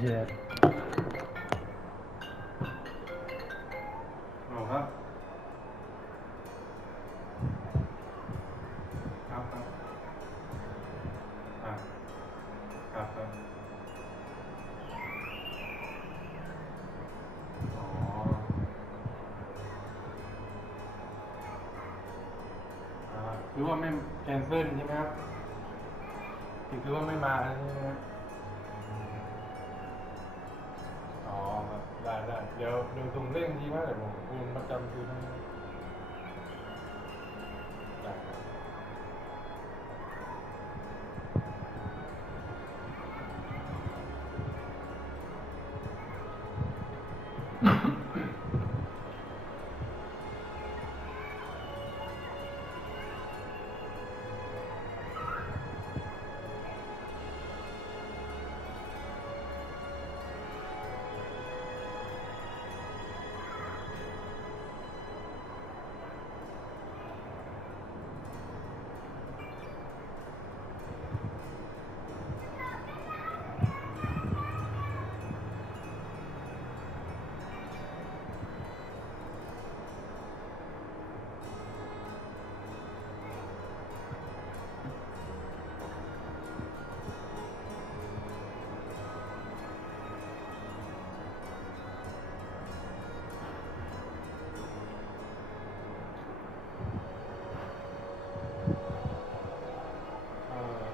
เย้อ๋อครับครับครับครับครับครับอ๋อคือว่าไม่แคนเซิลใช่ไหมครับคือว่าไม่มาใช่ไหมครับอ๋อครับได้เดี๋ยวส่งเลขบัญชีมาเดี๋ยวผมโอนประจำคืนให้ได้ครับเอ่อ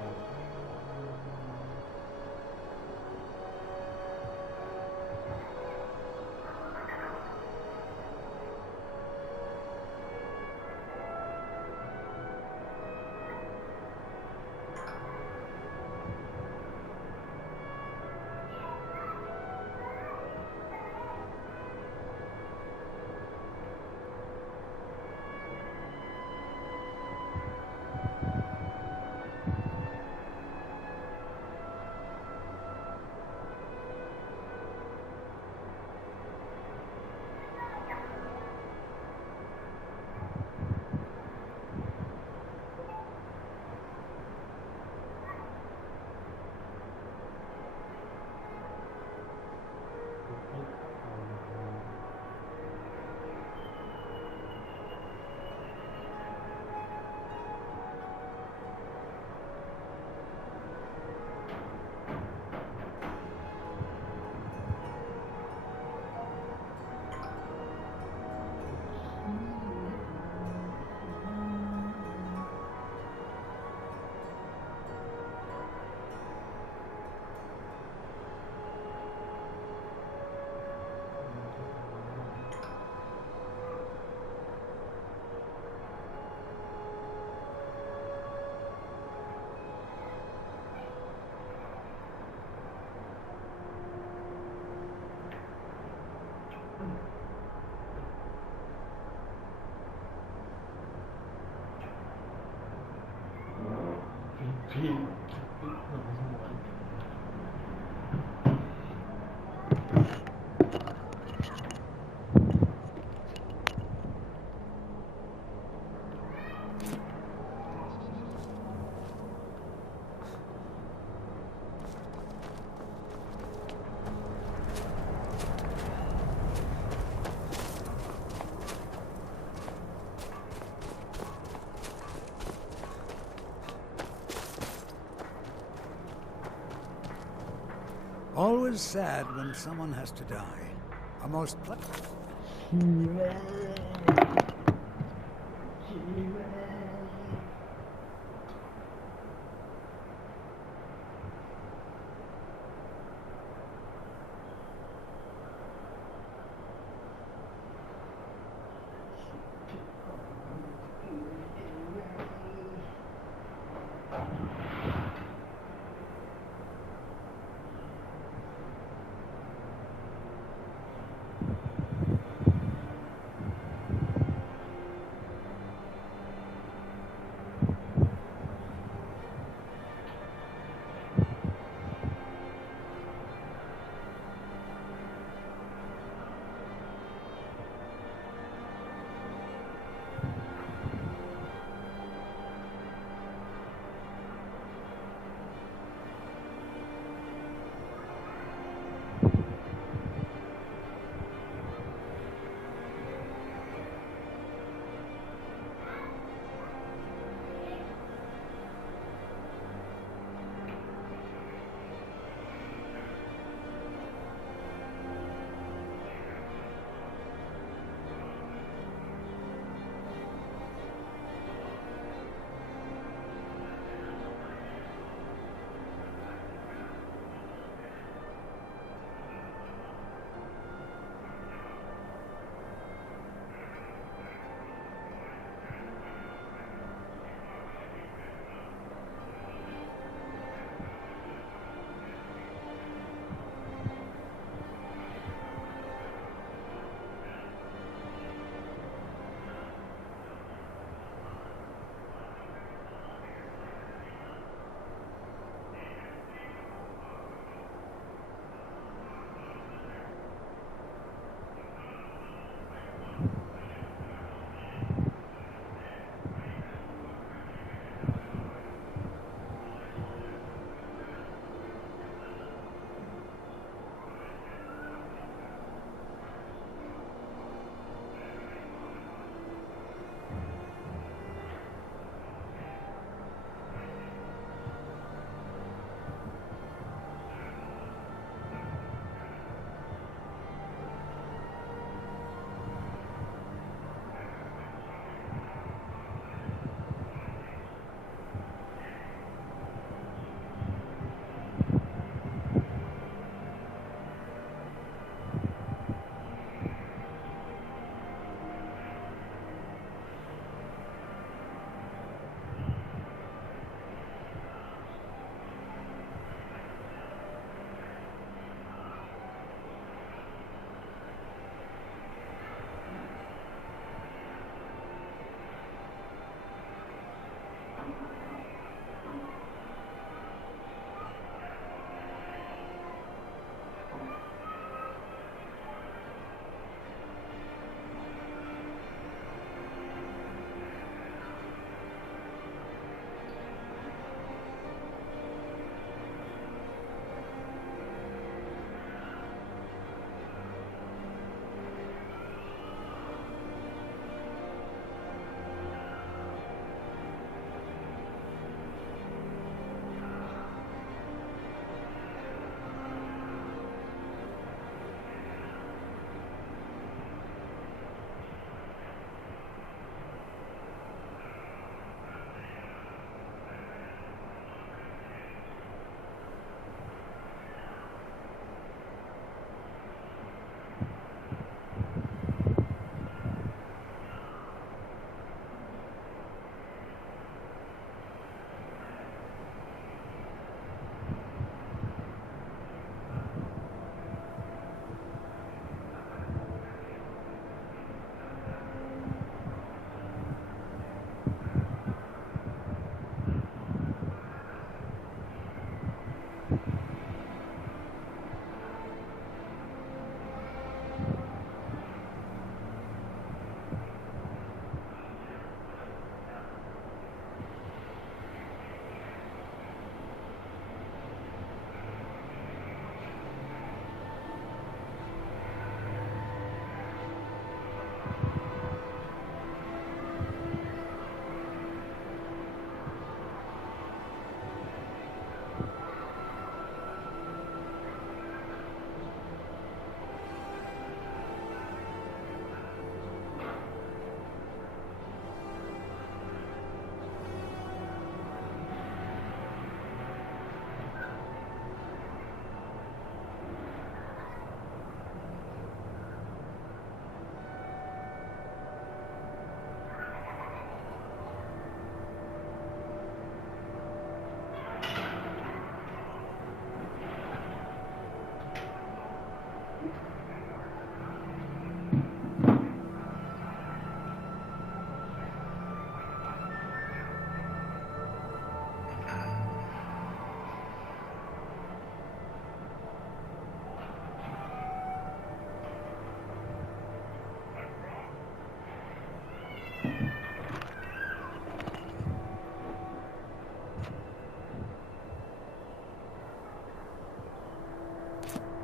พี่ Always sad when someone has to die. A most ขี่แม่ขี่แม่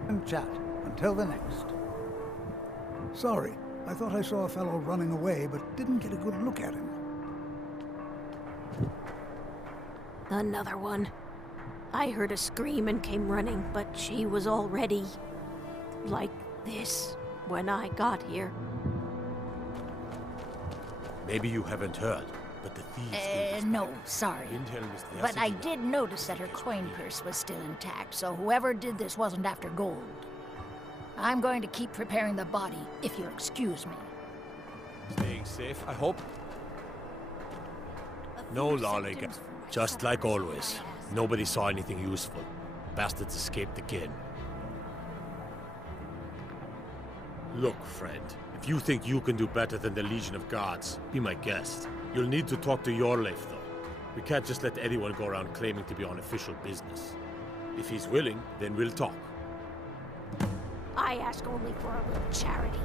and chat. Until the next. Sorry, I thought I saw a fellow running away, but didn't get a good look at him. Another one. I heard a scream and came running, but she was already like this when I got here. Maybe you haven't heard, but the thieves... No, sorry. But I did notice that her coin purse was still intact, so whoever did this wasn't after gold. I'm going to keep preparing the body, if you'll excuse me. Staying safe, I hope? No lollygagging. Just like always. Nobody saw anything useful. Bastards escaped again. Look, friend. If you think you can do better than the Legion of Guards, be my guest. You'll need to talk to Yorleif, though. We can't just let anyone go around claiming to be on official business. If he's willing, then we'll talk. I ask only for a little charity.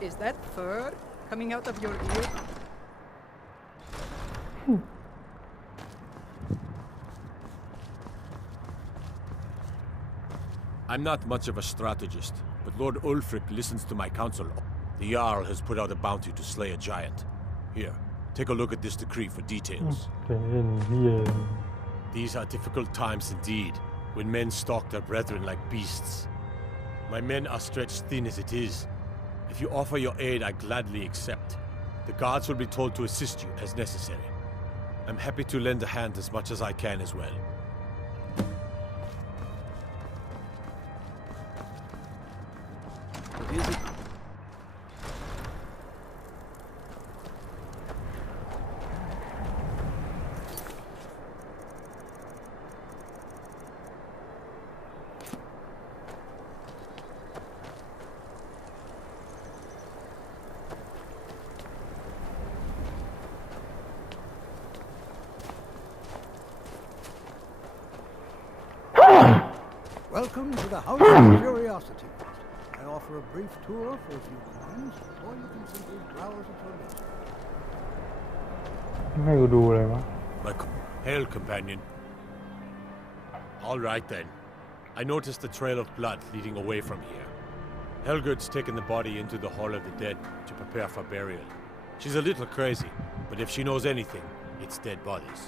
Is that fur coming out of your ear? I'm not much of a strategist, but Lord Ulfric listens to my counsel. The Jarl has put out a bounty to slay a giant. Here, take a look at this decree for details. These are difficult times indeed, when men stalk their brethren like beasts. My men are stretched thin as it is. If you offer your aid, I gladly accept. The guards will be told to assist you as necessary. I'm happy to lend a hand as much as I can as well. What is it? Welcome to the House of Curiosities. I offer a brief tour for a few coins, or you can simply browse at your leisure. ให้กูดูเลยวะ Hail, companion. All right, then. I noticed a trail of blood leading away from here. Helgud's taken the body into the Hall of the Dead to prepare for burial. She's a little crazy, but if she knows anything, it's dead bodies.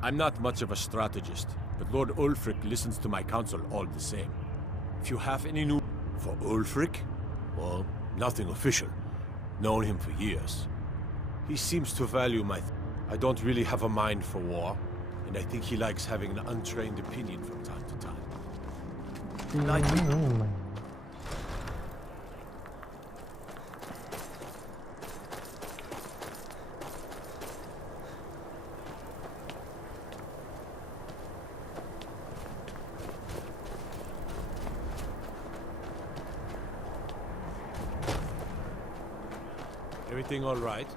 I'm not much of a strategist, but Lord Ulfric listens to my counsel all the same. If you have any news for Ulfric, well, nothing official. Known him for years. He seems to value my... I don't really have a mind for war, and I think he likes having an untrained opinion from time to time. Everything all right?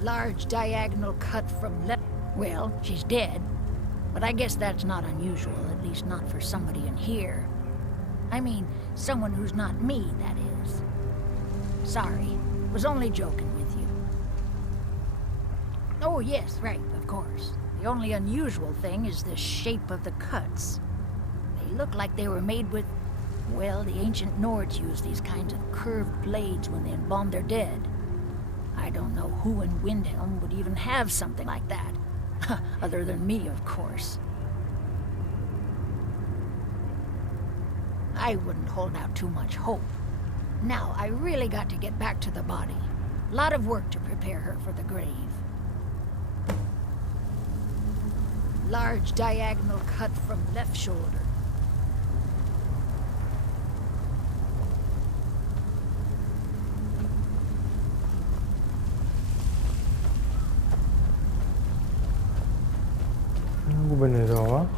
Large diagonal cut from left. Well, she's dead. But I guess that's not unusual, at least not for somebody in here. I mean, someone who's not me, that is. Sorry, was only joking with you. Oh, yes, right, of course. The only unusual thing is the shape of the cuts. They look like they were made with Well, the ancient Nords used these kinds of curved blades when they embalmed their dead. I don't know who in Windhelm would even have something like that. Other than me, of course. I wouldn't hold out too much hope. Now, I really got to get back to the body. Lot of work to prepare her for the grave. Large diagonal cut from left shoulder. Gue bener doang.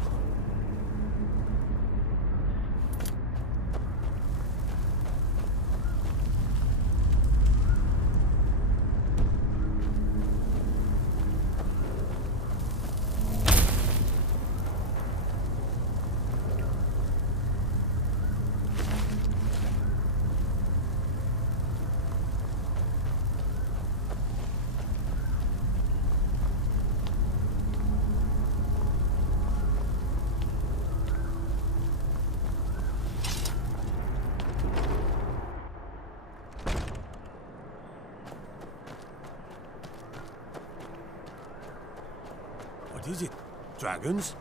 What is it? Dragons?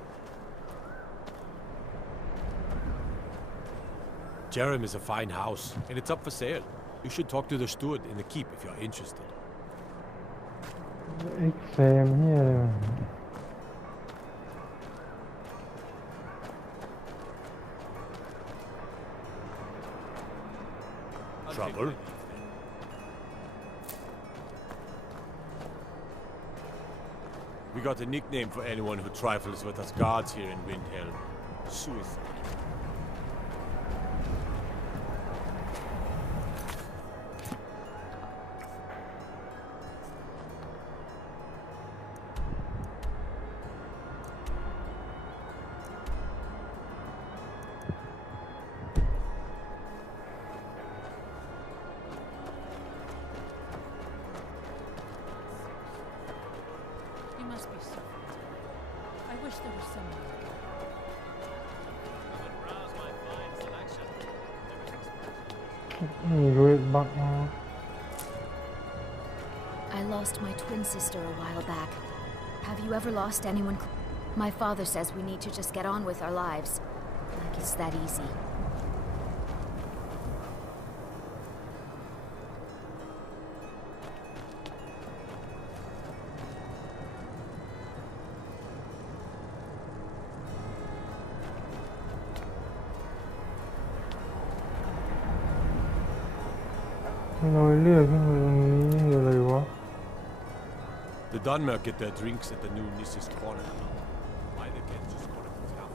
Jerem is a fine house, and it's up for sale. You should talk to the steward in the keep if you're interested. Ik xem here. Trouble? We got a nickname for anyone who trifles with us guards here in Windhelm. Suicide. You must be soft. I wish there was someone. I lost my twin sister a while back. Have you ever lost anyone? My father says we need to just get on with our lives. Like it's that easy. The Dunmer get their drinks at the new Nissus Corner. Why they can't just go to the town?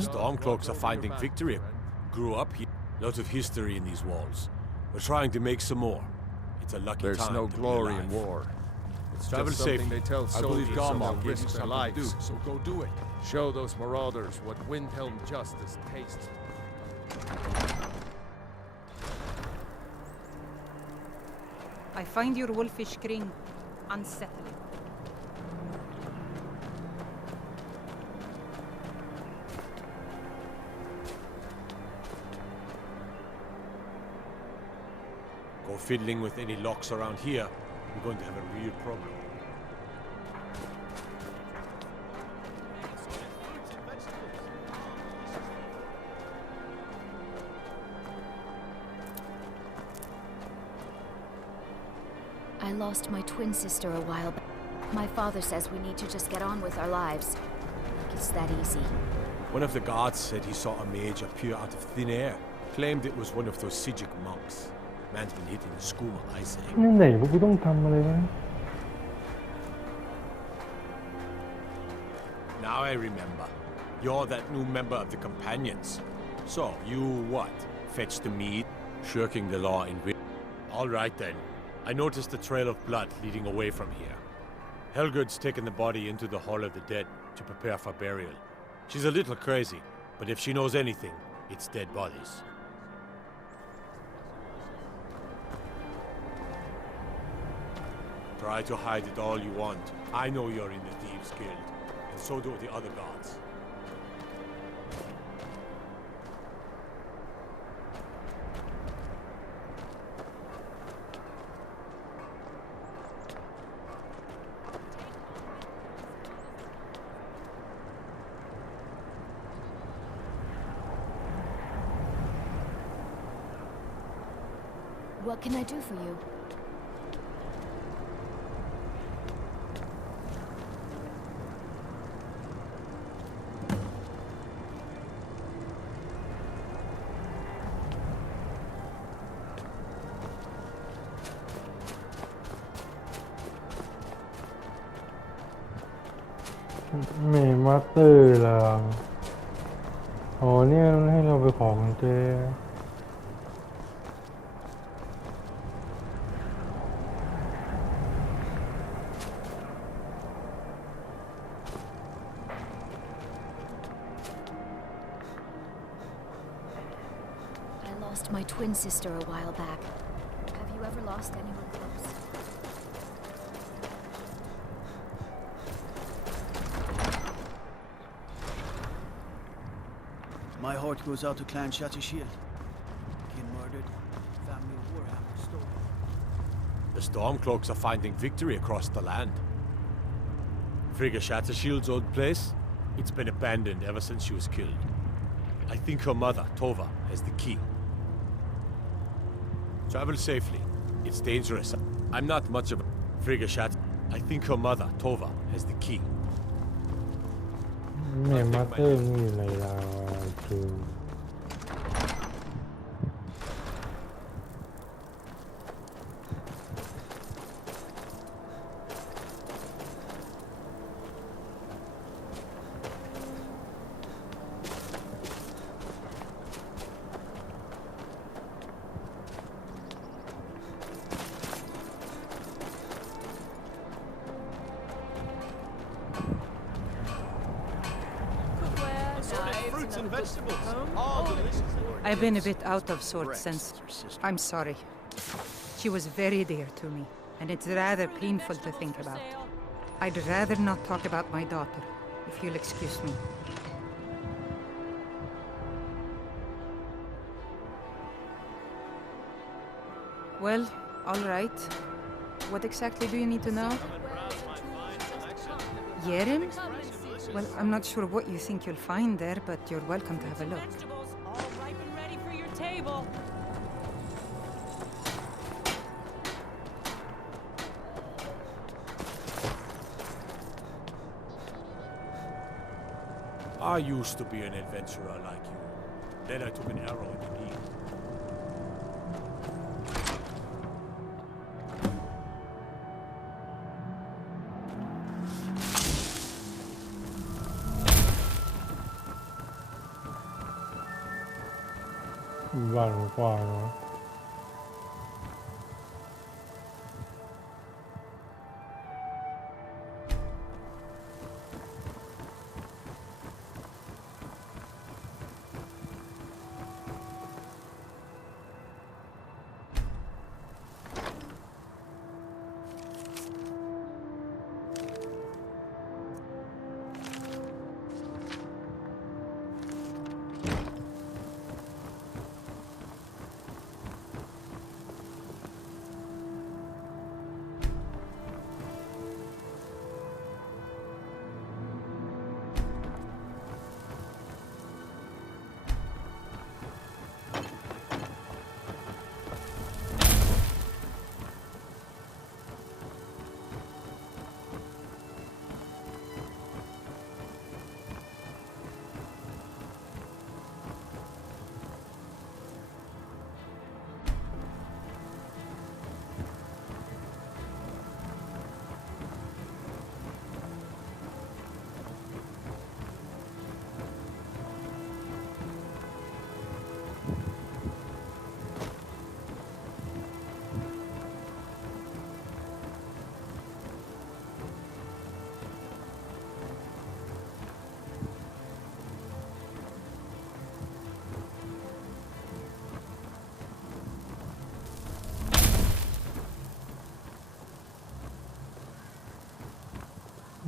Stormcloaks are finding victory. Grew up here. Lots of history in these walls. We're trying to make some more. It's a lucky There's time no to be glory in alive. war. It's Travel just something safe. they tell I believe soldiers God so will they'll give you risk their something to lives. do, so go do it. Show those marauders what Windhelm justice tastes. I find your wolfish ring unsettling. Go fiddling with any locks around here, we're going to have a real problem. I lost my twin sister a while back. My father says we need to just get on with our lives. Like it's that easy. One of the guards said he saw a mage appear out of thin air. Claimed it was one of those Sijic monks. Man's been hitting the skooma, I say. นี่ไหนพวกกูต้องทำอะไรบ้าง Now I remember. You're that new member of the Companions. So, you what? Fetch the meat? shirking the law in All right then. I noticed a trail of blood leading away from here. Helgud's taken the body into the Hall of the Dead to prepare for burial. She's a little crazy, but if she knows anything, it's dead bodies. Try to hide it all you want. I know you're in the Thieves' Guild, and so do the other guards. What can I do for you? Mẹ Master làเนี่ยให้เราไปขอกุญแจ I lost my twin sister a while back. Have you ever lost anyone close? My heart goes out to Clan Shattershield. Kin murdered, family Warhammer stolen. The Stormcloaks are finding victory across the land. Frigga Shattershield's old place? It's been abandoned ever since she was killed. I think her mother, Tova, has the key. Travel safely. It's dangerous. I'm not much of a Frigga Shat. I think her mother, Tova, has the key. แม่มาสเตอร์นี่อะไรล่ะคือ I've been a bit out of sorts since... I'm sorry. She was very dear to me, and it's rather painful to think about. I'd rather not talk about my daughter, if you'll excuse me. Well, all right. What exactly do you need to know? Yerim? Well, I'm not sure what you think you'll find there, but you're welcome to have a look. All ripe and ready for your table. I used to be an adventurer like you. Then I took an arrow in the knee. Vàng quả nó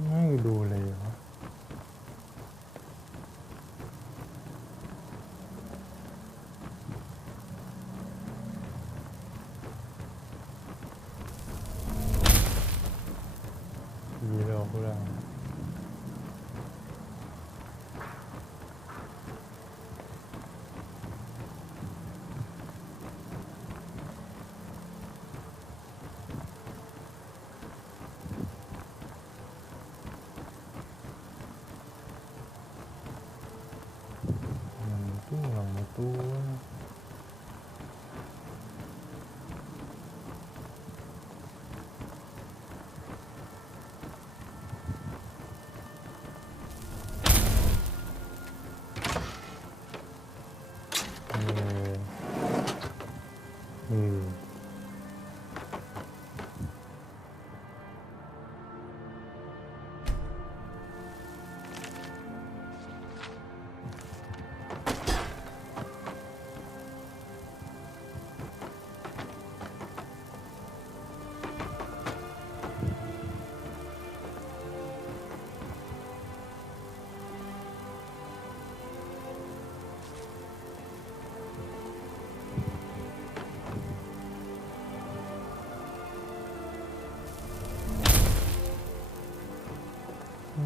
ไม่ดูเลยวะดีหรอกเราหลังประตู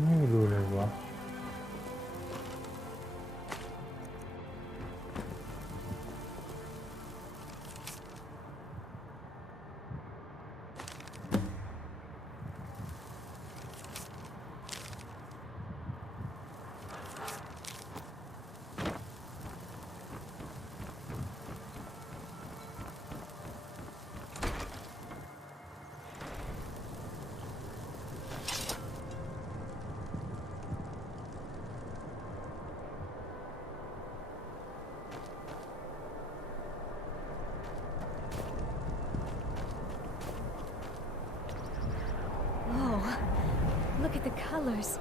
ไม่รู้เลยวะWhoa. Look at the colors.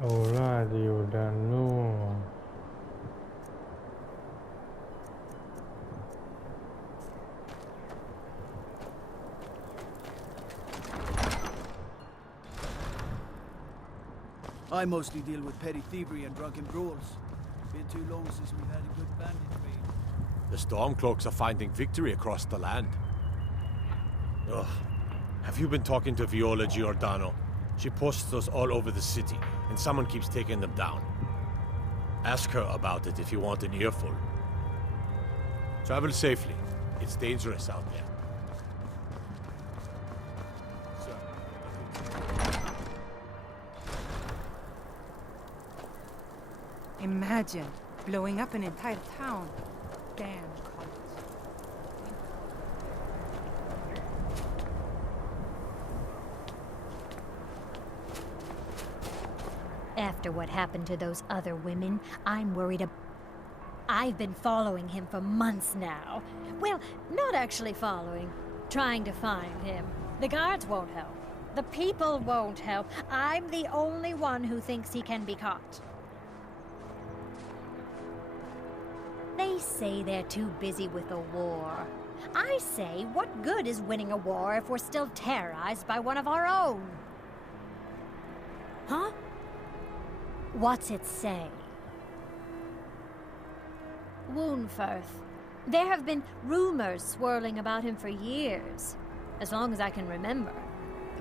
โอล่าดิโอดานโน I mostly deal with petty thievery and drunken brawls. Been too long since we've had a good bandit raid. The Stormcloaks are finding victory across the land. Ugh. Have you been talking to Viola Giordano? She posts us all over the city, and someone keeps taking them down. Ask her about it if you want an earful. Travel safely. It's dangerous out there. Imagine blowing up an entire town. Damn cults. After what happened to those other women, I'm worried I've been following him for months now. Well, not actually following. Trying to find him. The guards won't help. The people won't help. I'm the only one who thinks he can be caught. They say they're too busy with the war. I say, what good is winning a war if we're still terrorized by one of our own? Huh? What's it say? Woundfirth. There have been rumors swirling about him for years, as long as I can remember.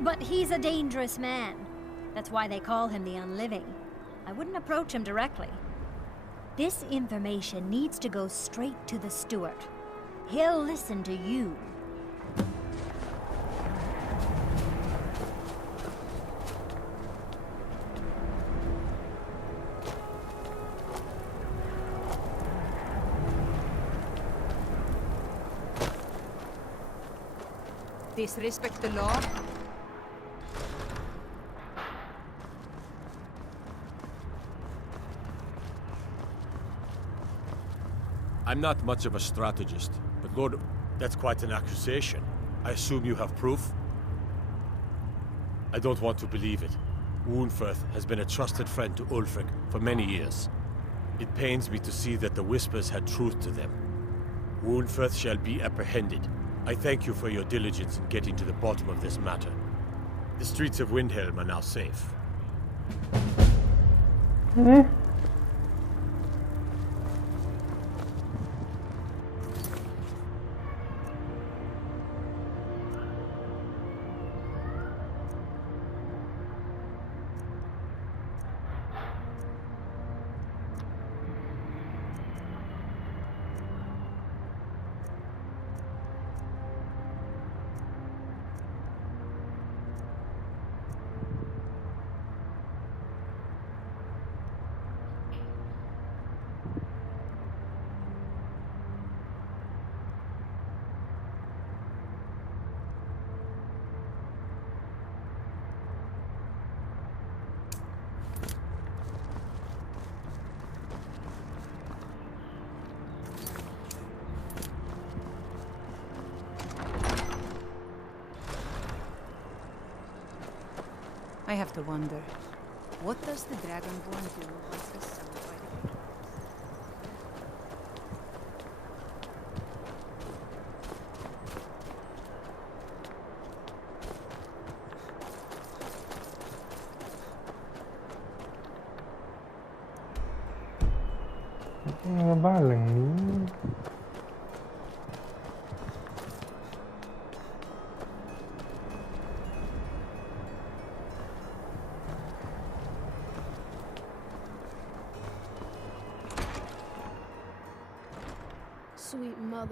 But he's a dangerous man. That's why they call him the Unliving. I wouldn't approach him directly. This information needs to go straight to the steward. He'll listen to you. Disrespect the law? I'm not much of a strategist, but Lord... That's quite an accusation. I assume you have proof? I don't want to believe it. Woundfirth has been a trusted friend to Ulfric for many years. It pains me to see that the Whispers had truth to them. Woundfirth shall be apprehended. I thank you for your diligence in getting to the bottom of this matter. The streets of Windhelm are now safe. I have to wonder, what does the Dragonborn do once the sun rises?บ้านหลังนี้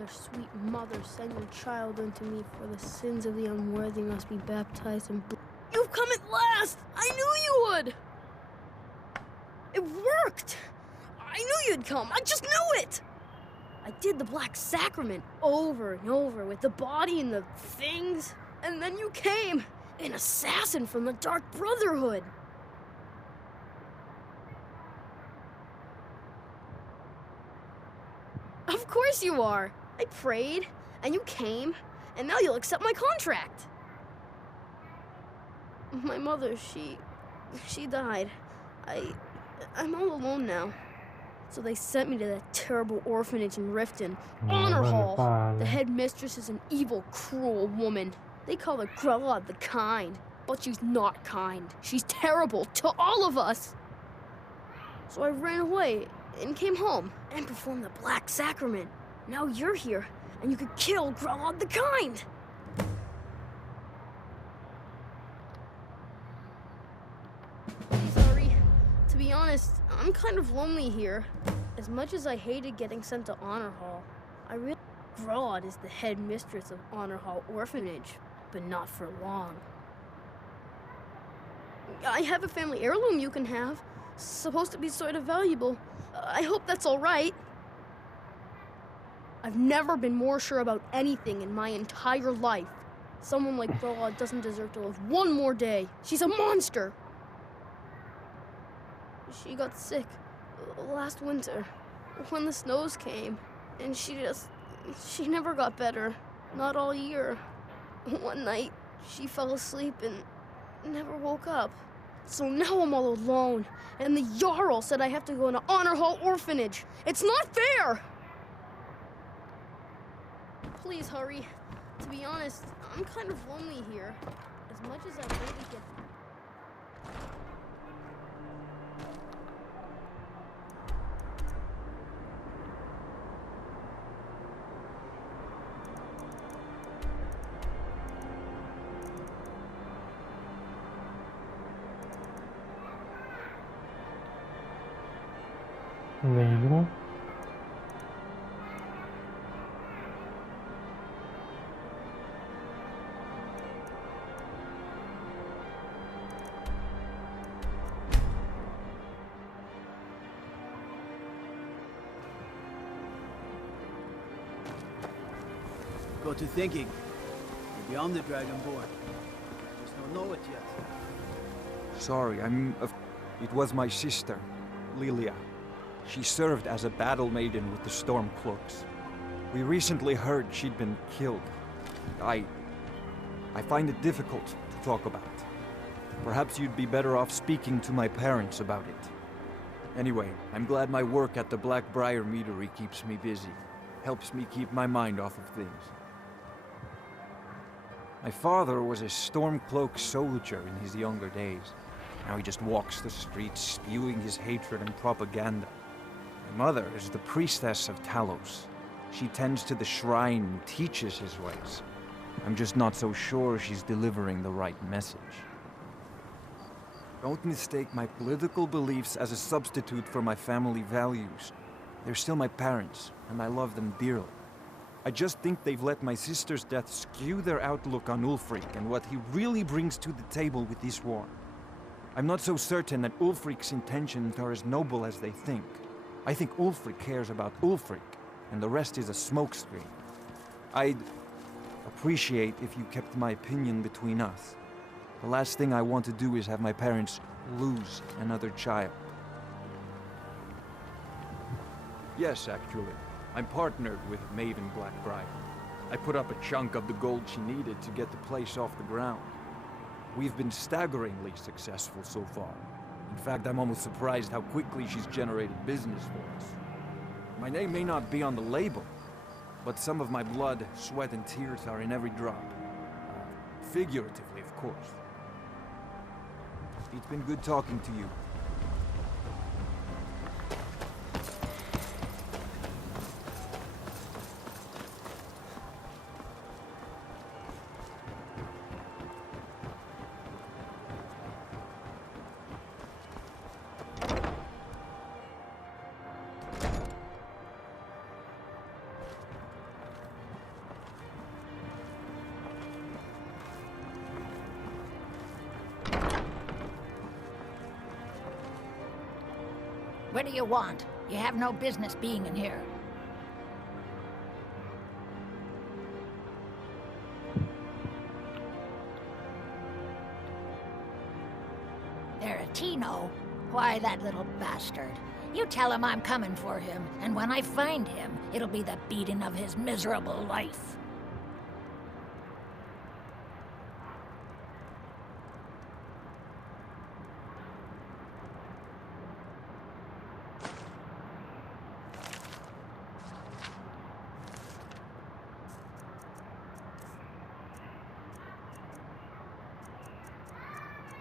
Sweet mother, send your child unto me, for the sins of the unworthy must be baptized in blood. You've come at last! I knew you would! It worked! I knew you'd come! I just knew it! I did the Black Sacrament over and over with the body and the things, and then you came! An assassin from the Dark Brotherhood! Of course you are! I prayed, and you came, and now you'll accept my contract! My mother, she died. I'm all alone now. So they sent me to that terrible orphanage in Riften. Honor Hall! The headmistress is an evil, cruel woman. They call her Grella the Kind, but she's not kind. She's terrible to all of us! So I ran away and came home and performed the Black Sacrament. Now you're here, and you could kill Grella the Kind! Sorry. To be honest, I'm kind of lonely here. As much as I hated getting sent to Honor Hall, I realized Grella is the head mistress of Honor Hall Orphanage, but not for long. I have a family heirloom you can have. Supposed to be sort of valuable. I hope that's all right. I've never been more sure about anything in my entire life. Someone like Grella doesn't deserve to live one more day. She's a monster! She got sick last winter when the snows came, and she never got better. Not all year. One night, she fell asleep and never woke up. So now I'm all alone, and the Jarl said I have to go into Honor Hall Orphanage. It's not fair! Please hurry. To be honest, I'm kind of lonely here. As much as I really get... Legal. Got to thinking. Maybe I'm the Dragonborn. Just don't know it yet. Sorry, it was my sister, Lilia. She served as a battle maiden with the Stormcloaks. We recently heard she'd been killed. I find it difficult to talk about. Perhaps you'd be better off speaking to my parents about it. Anyway, I'm glad my work at the Blackbriar Meadery keeps me busy. Helps me keep my mind off of things. My father was a Stormcloak soldier in his younger days. Now he just walks the streets spewing his hatred and propaganda. My mother is the priestess of Talos. She tends to the shrine and teaches his ways. I'm just not so sure she's delivering the right message. Don't mistake my political beliefs as a substitute for my family values. They're still my parents, and I love them dearly. I just think they've let my sister's death skew their outlook on Ulfric and what he really brings to the table with this war. I'm not so certain that Ulfric's intentions are as noble as they think. I think Ulfric cares about Ulfric, and the rest is a smokescreen. I'd appreciate if you kept my opinion between us. The last thing I want to do is have my parents lose another child. Yes, actually. I'm partnered with Maven Blackbriar. I put up a chunk of the gold she needed to get the place off the ground. We've been staggeringly successful so far. In fact, I'm almost surprised how quickly she's generated business for us. My name may not be on the label, but some of my blood, sweat, and tears are in every drop. Figuratively, of course. It's been good talking to you. What do you want? You have no business being in here. Tino? Why, that little bastard. You tell him I'm coming for him, and when I find him, it'll be the beating of his miserable life.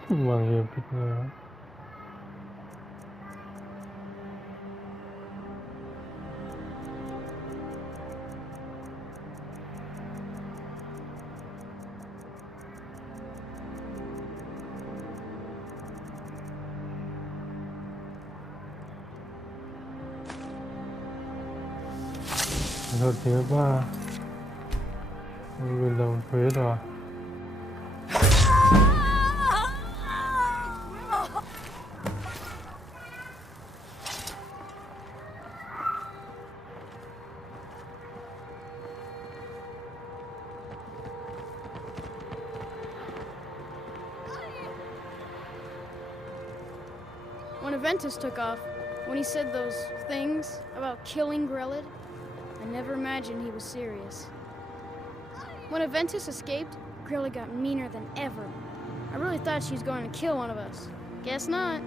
Vâng, hiểu kịch rồi. Rồi thứ ba, quyền đồng thuế rồi. When Aventus took off, when he said those things about killing Grelid, I never imagined he was serious. When Aventus escaped, Grelid got meaner than ever. I really thought she was going to kill one of us. Guess not.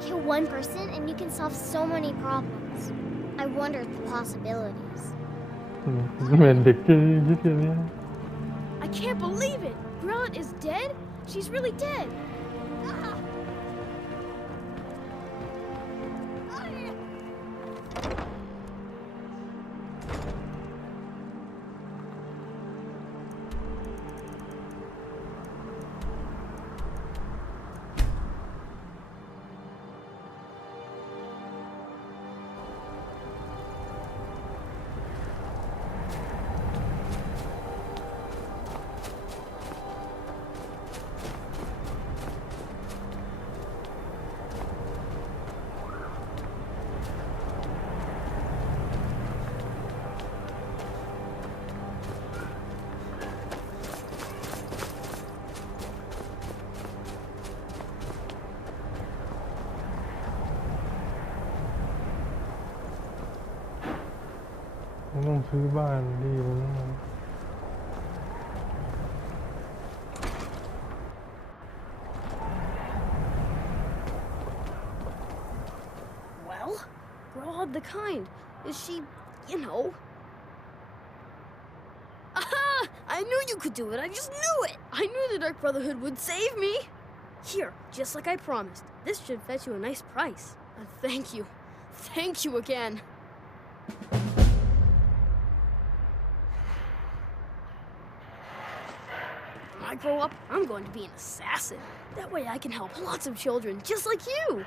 Kill one person and you can solve so many problems. I wonder at the possibilities. I can't believe it! Grelid is dead? She's really dead! ต้องซื้อบ้านดีเลยนะ Well, Broad the Kind. Is she, you know... Aha! I knew you could do it. I just knew it. I knew the Dark Brotherhood would save me. Here, just like I promised. This should fetch you a nice price. Thank you. Thank you again. When I grow up, I'm going to be an assassin. That way I can help lots of children just like you.